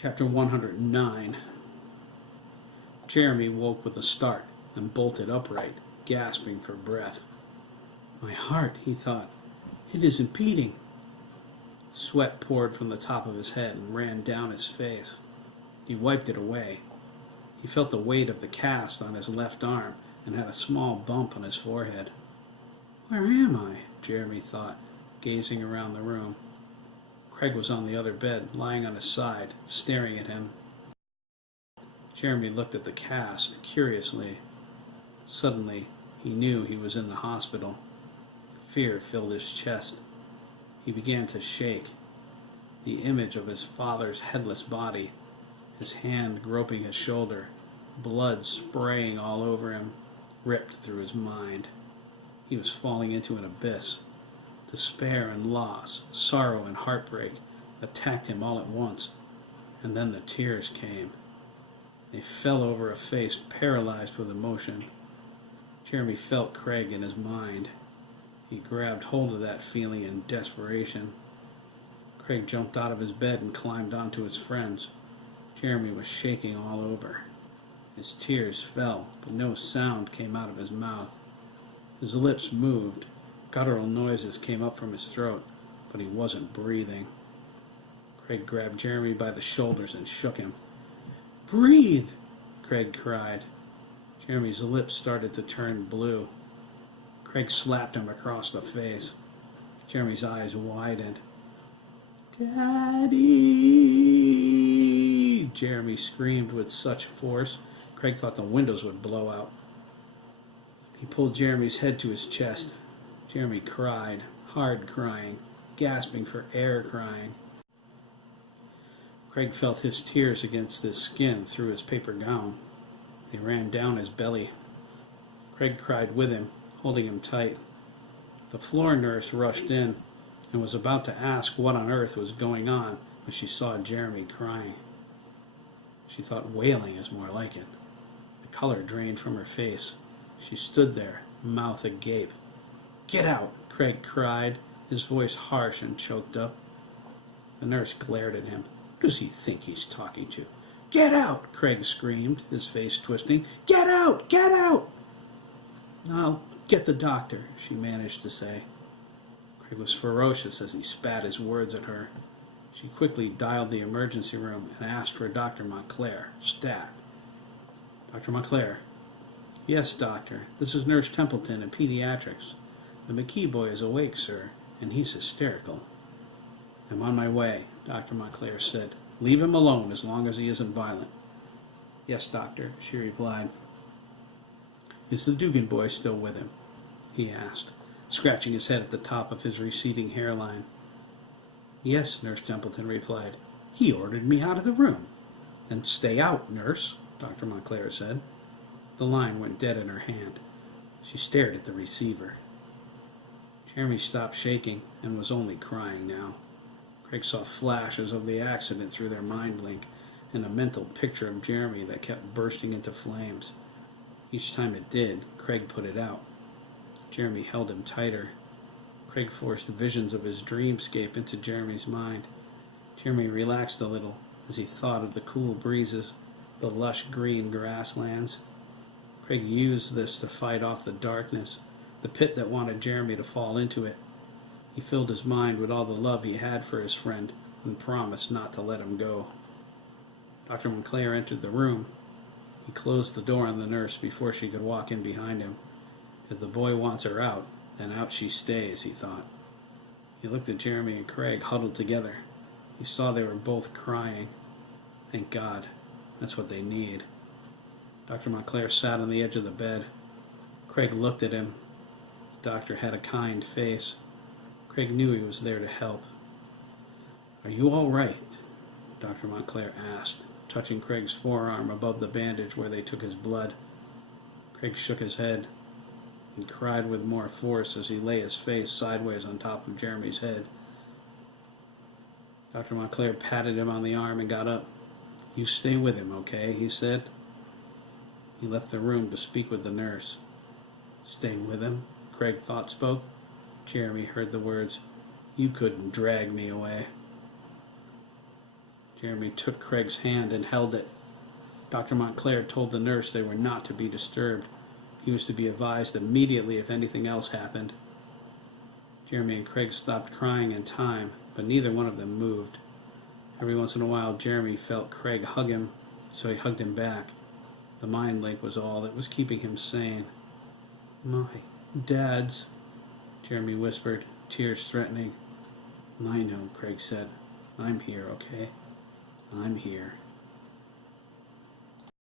Chapter 109. Jeremy woke with a start and bolted upright, gasping for breath. My heart, he thought. It isn't beating. Sweat poured from the top of his head and ran down his face. He wiped it away. He felt the weight of the cast on his left arm and had a small bump on his forehead. Where am I? Jeremy thought, gazing around the room. Craig was on the other bed, lying on his side, staring at him. Jeremy looked at the cast curiously. Suddenly, he knew he was in the hospital. Fear filled his chest. He began to shake. The image of his father's headless body, his hand groping his shoulder, blood spraying all over him, ripped through his mind. He was falling into an abyss. Despair and loss, sorrow and heartbreak attacked him all at once, and then the tears came. They fell over a face paralyzed with emotion. Jeremy felt Craig in his mind. He grabbed hold of that feeling in desperation. Craig jumped out of his bed and climbed onto his friends. Jeremy was shaking all over. His tears fell, but no sound came out of his mouth. His lips moved. Guttural noises came up from his throat, but he wasn't breathing. Craig grabbed Jeremy by the shoulders and shook him. Breathe! Craig cried. Jeremy's lips started to turn blue. Craig slapped him across the face. Jeremy's eyes widened. Daddy! Jeremy screamed with such force, Craig thought the windows would blow out. He pulled Jeremy's head to his chest. Jeremy cried, hard crying, gasping for air crying. Craig felt his tears against his skin through his paper gown. They ran down his belly. Craig cried with him, holding him tight. The floor nurse rushed in and was about to ask what on earth was going on when she saw Jeremy crying. She thought wailing is more like it. The color drained from her face. She stood there, mouth agape. Get out, Craig cried, his voice harsh and choked up. The nurse glared at him. Who does he think he's talking to? Get out, Craig screamed, his face twisting. Get out! Get out! I'll get the doctor, she managed to say. Craig was ferocious as he spat his words at her. She quickly dialed the emergency room and asked for Dr. Montclair, stat. Dr. Montclair. Yes, doctor. This is Nurse Templeton in pediatrics. The McKee boy is awake, sir, and he's hysterical. I'm on my way, Dr. Montclair said. Leave him alone as long as he isn't violent. Yes, doctor, she replied. Is the Dougan boy still with him? He asked, scratching his head at the top of his receding hairline. Yes, Nurse Templeton replied. He ordered me out of the room. Then stay out, nurse, Dr. Montclair said. The line went dead in her hand. She stared at the receiver. Jeremy stopped shaking and was only crying now. Craig saw flashes of the accident through their mind link and a mental picture of Jeremy that kept bursting into flames. Each time it did, Craig put it out. Jeremy held him tighter. Craig forced visions of his dreamscape into Jeremy's mind. Jeremy relaxed a little as he thought of the cool breezes, the lush green grasslands. Craig used this to fight off the darkness, the pit that wanted Jeremy to fall into it. He filled his mind with all the love he had for his friend and promised not to let him go. Dr. Montclair entered the room. He closed the door on the nurse before she could walk in behind him. If the boy wants her out, then out she stays, he thought. He looked at Jeremy and Craig huddled together. He saw they were both crying. Thank God. That's what they need. Dr. Montclair sat on the edge of the bed. Craig looked at him. The doctor had a kind face. Craig knew he was there to help. Are you all right? Dr. Montclair asked, touching Craig's forearm above the bandage where they took his blood. Craig shook his head and cried with more force as he lay his face sideways on top of Jeremy's head. Dr. Montclair patted him on the arm and got up. You stay with him, okay? He said. He left the room to speak with the nurse. Stay with him? Craig thought spoke. Jeremy heard the words. You couldn't drag me away. Jeremy took Craig's hand and held it. Dr. Montclair told the nurse they were not to be disturbed. He was to be advised immediately if anything else happened. Jeremy and Craig stopped crying in time, but neither one of them moved. Every once in a while, Jeremy felt Craig hug him, so he hugged him back. The mind link was all that was keeping him sane. "My dad's," Jeremy whispered, tears threatening. "I know," Craig said. "I'm here, okay? I'm here."